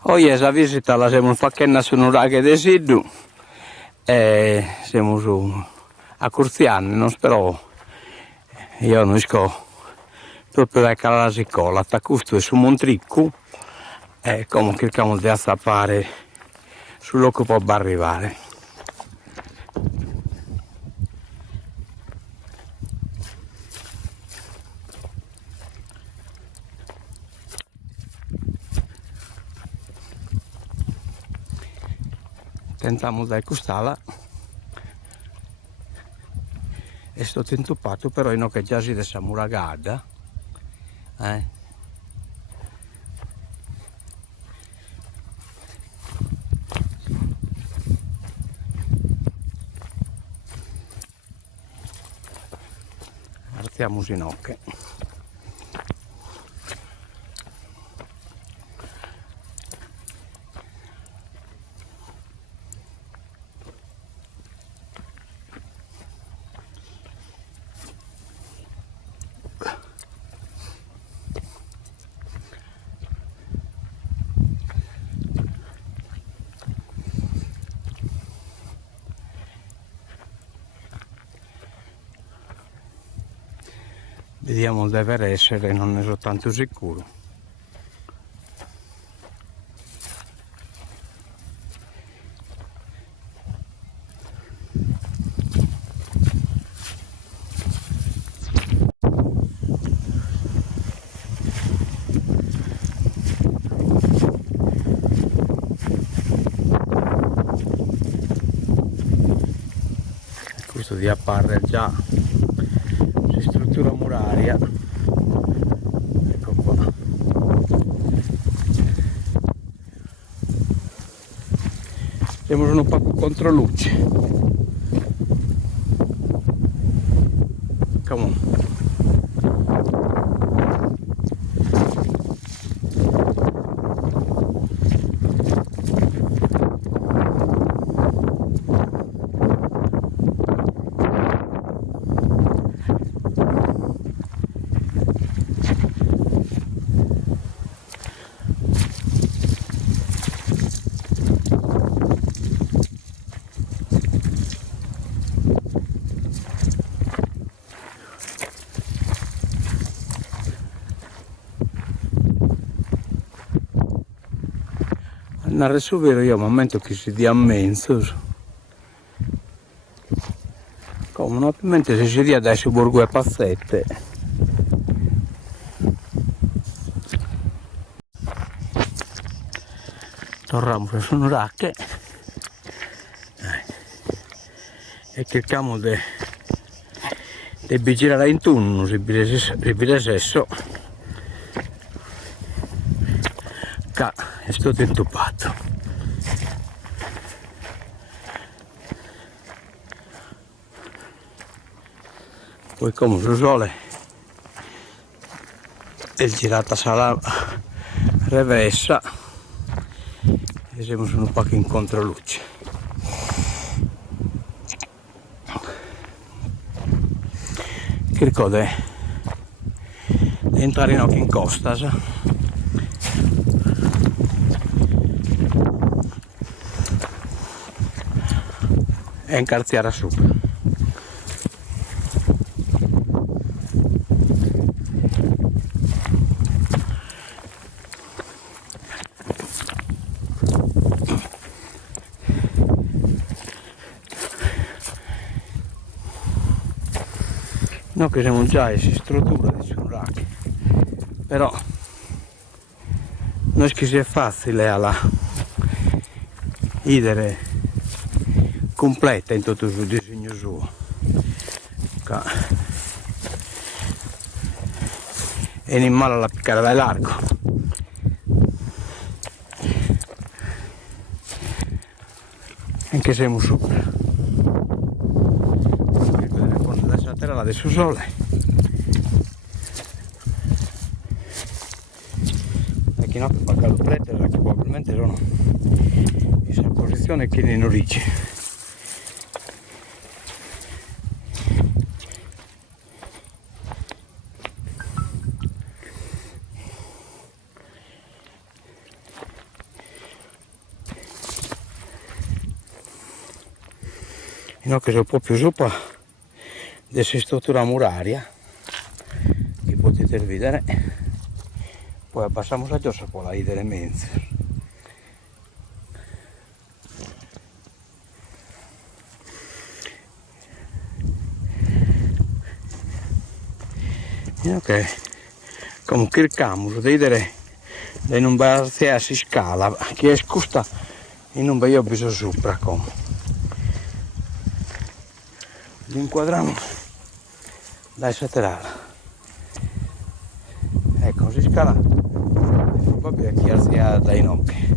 Hoy esa visita la hacemos facendo su un raghe de Siddu e siamo su a Curziani, non spero io non sco proprio da calare si cola, sta questo è su Montricco e come cerchiamo di assappare sul loco può arrivare. Tentiamo da costala e sto intuppato però in che già si dessa muragada arziamo sinocche. Vediamo deve essere, non ne sono tanto sicuro. Questo di appare già si struttura muraria, ecco qua. Siamo un po' contro luce. Come on. Andare su vero io al momento che si dia immenso come ovviamente se si dia adesso borgo e passette torniamo su un racche e cerchiamo di girare in turno si vede sesso che è stato intoppato. Poi come sul sole è girata sarà reversa e siamo su un po' in controluce. Che ricorda di entrare in costa e incarziare sopra. No che siamo già in struttura di Sunraki, però non è che sia facile alla idere completa in tutto il suo disegno suo. È animale alla piccare dai largo. Anche siamo sopra. Adesso la terra adesso sole. E chi no che fa caldo che probabilmente sono in posizione che in origine. no, che sono proprio sopra questa struttura muraria che potete vedere. Poi abbassiamo la giossa con la idea mezzo. Ok, come cercamos di vedere di non basare si scala, che è scusta e non io bisogno sopra come. L'inquadriamo dai laterale. Ecco, si scala proprio chi sia dai nocchi.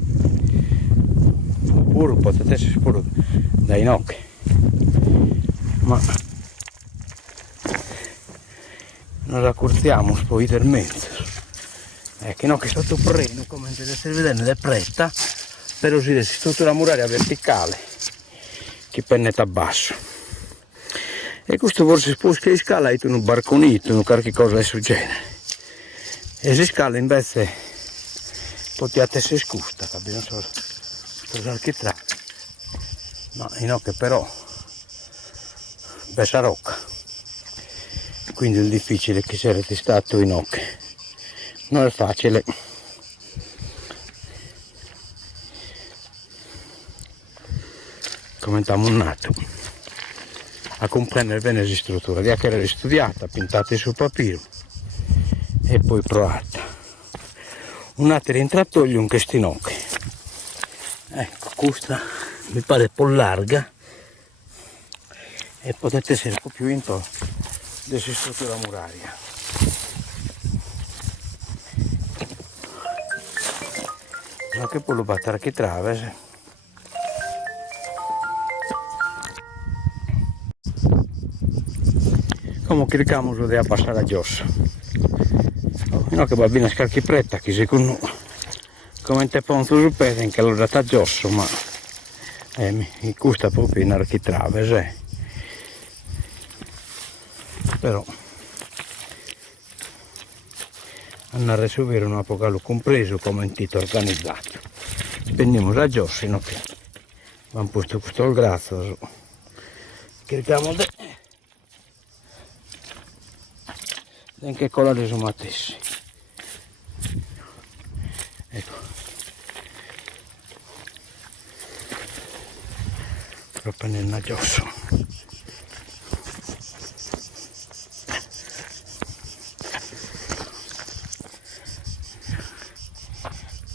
Oppure potete essere pure dai nocchi. Ma non raccurziamo poi del mezzo. Che no, che sotto preno, come potete vedere, è presta, però si struttura muraria verticale che pennetta basso. E questo forse sposta di scala è un barconito, un qualche cosa di questo genere. E se scala invece potete essere scusta, capito? Non so cosa che tratta. Ma no, che però bella rocca. Quindi il difficile che sarete stato in occhi. Non è facile. Commentiamo un attimo a comprendere bene la struttura, che era studiata, pintata sul papiro e poi provata. Un altro intrattolio in questi nocchi. Ecco, questa mi pare un po' larga e potete essere un po' più intorno della struttura muraria. Ma che poi lo battere che trave. Come cercamos de passare a giossa. No, che va bene scalchi pretta, che secondo come te ponzo sul pezzo che l'ho data a giosso, ma mi costa proprio in architrave, però hanno reso vero un apocalo compreso come un titolo organizzato. Spendiamo a giosso, no, che abbiamo posto questo al grazzo, cerchiamo di anche colore su matessi. Ecco, proprio nel giosso.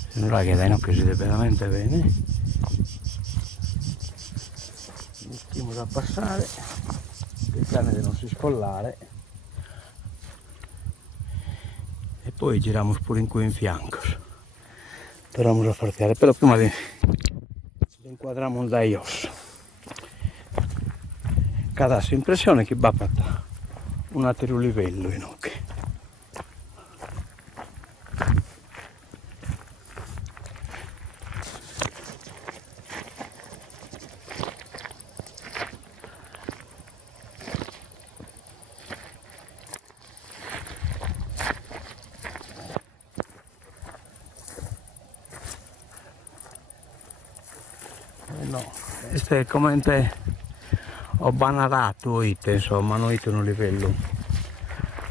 Sembra che dai no che si vede veramente bene. Iniziamo a passare, cercare di non si scollare. E poi giriamo pure in qui in fianco. Proviamo a far tirare, però prima di inquadriamo un dai osso. Cada impressione che va fatta un altro livello in occhi. No, questo è come ho banarato insomma, hanno un livello.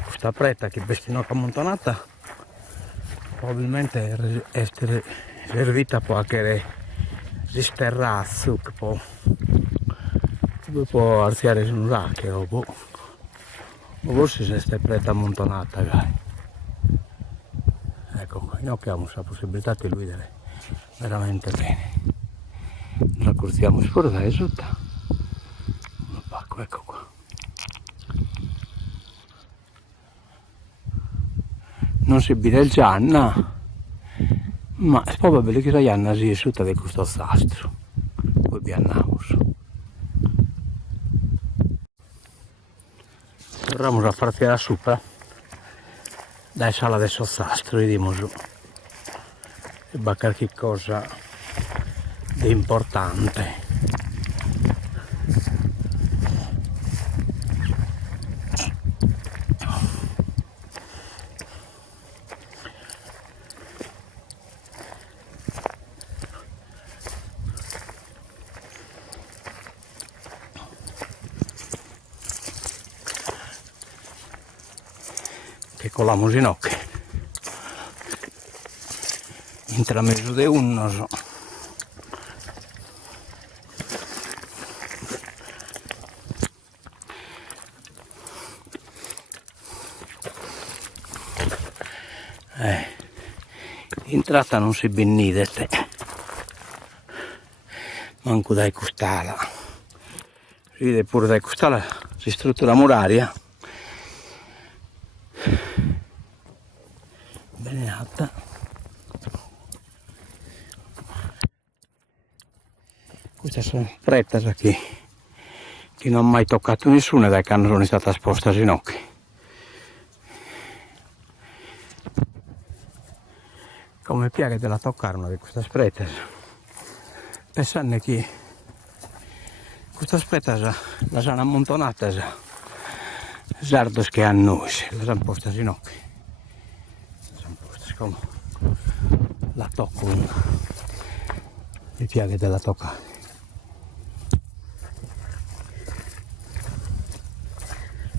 Questa preta che bestinoca montonata probabilmente essere servita può anche risterrazzo che può alzare su un racche o forse se questa preta montonata ecco, noi abbiamo questa possibilità di vedere veramente bene. Raccurziamo fuori da sotto un pacco, ecco qua. Non si vede il Gianna, ma è probabile che la Gianna sia sotto di questo sastro. Poi pianniamo su. Proviamo a far tirare sopra. Dai sala adesso sastro, vediamo su. E va qualche cosa di importante. che colamos in occhio intrameso de unnos. In tratta non si binnidete manco dai costala, si vede pure dai costala si struttura muraria bene alta. Queste sono pretas qui che non ho mai toccato nessuno dai che sono stata sposta in occhi. Come piace della toccare una di queste spretas, pensando che queste spretas le sono ammontonate, sardos che hanno noi, le sono poste in occhi, le sono poste come la tocco, mi piace della toccare.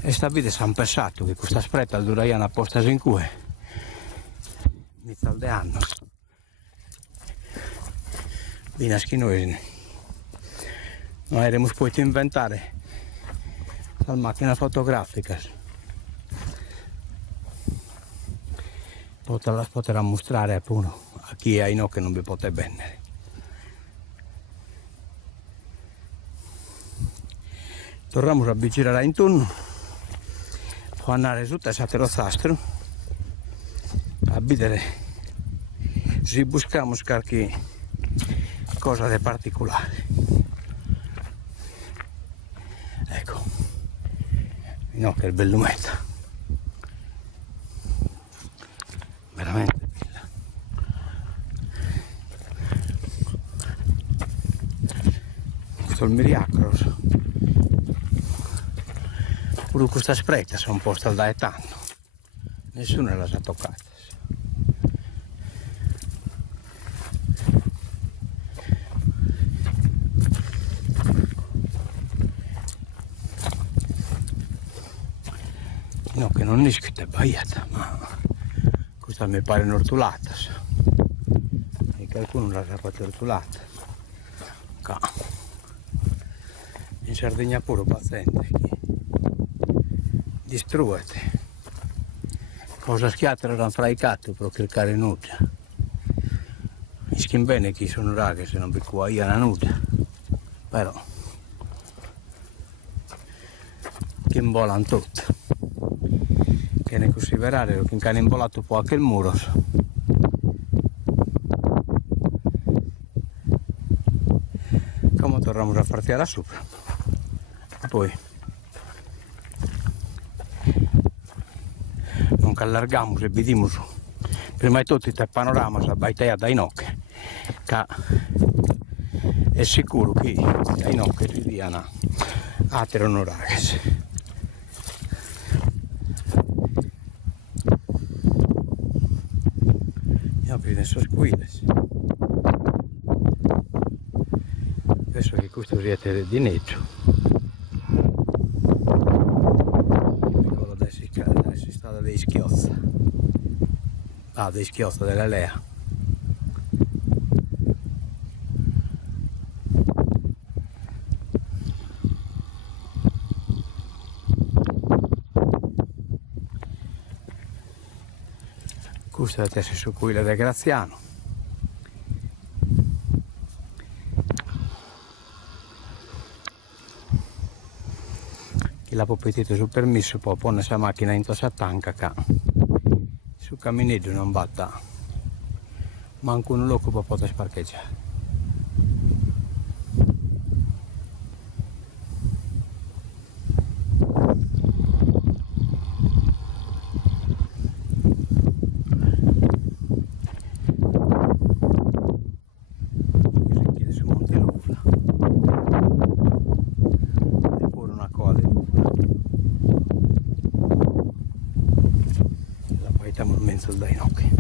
E sta vita si è pensato che questa spreta dura una posta in cui inizia de anni. Bine che noi non avremmo potuto inventare la macchina fotografica. Potrà mostrare appunto a chi è no che non vi potete bene. Torniamo a girare intorno. Può andare su testa terrozastro a vedere se buschiamo qualche cosa di particolare. Ecco, no, che bellumetta, veramente bella. Questo è il Miriacros. Pure questa spreta sono posta da tanto, nessuno la sa toccata. No, che non è scritta bagliata, ma questa mi pare un'ortulata. E qualcuno la sa fatta ortulata. In Sardegna pure paziente. Distruete cosa schiattera erano fra i catti per cercare nuda mi schim bene chi sono raghe se non vi cuoia una nuda però che imbolano tutto che ne considerare che hanno imbolato poi anche il muro come torniamo a partire sopra e poi che allargamos e vediamo prima di tutto il panorama la baitea dai nocche che è sicuro che dai nocche si diano altre onoraries. Io vedo sono squilles penso che questo siete di neggio. Dei schiozza dei schiozza della Lea questa è la testa su quella del Graziano chi l'ha potuto sul permesso poi pone la macchina in questa tanca che sul camminetto non batta manco un loco per poter sparcheggiare. Su Montelulla eppure una coda la poi stiamo in mezzo dai nocchi.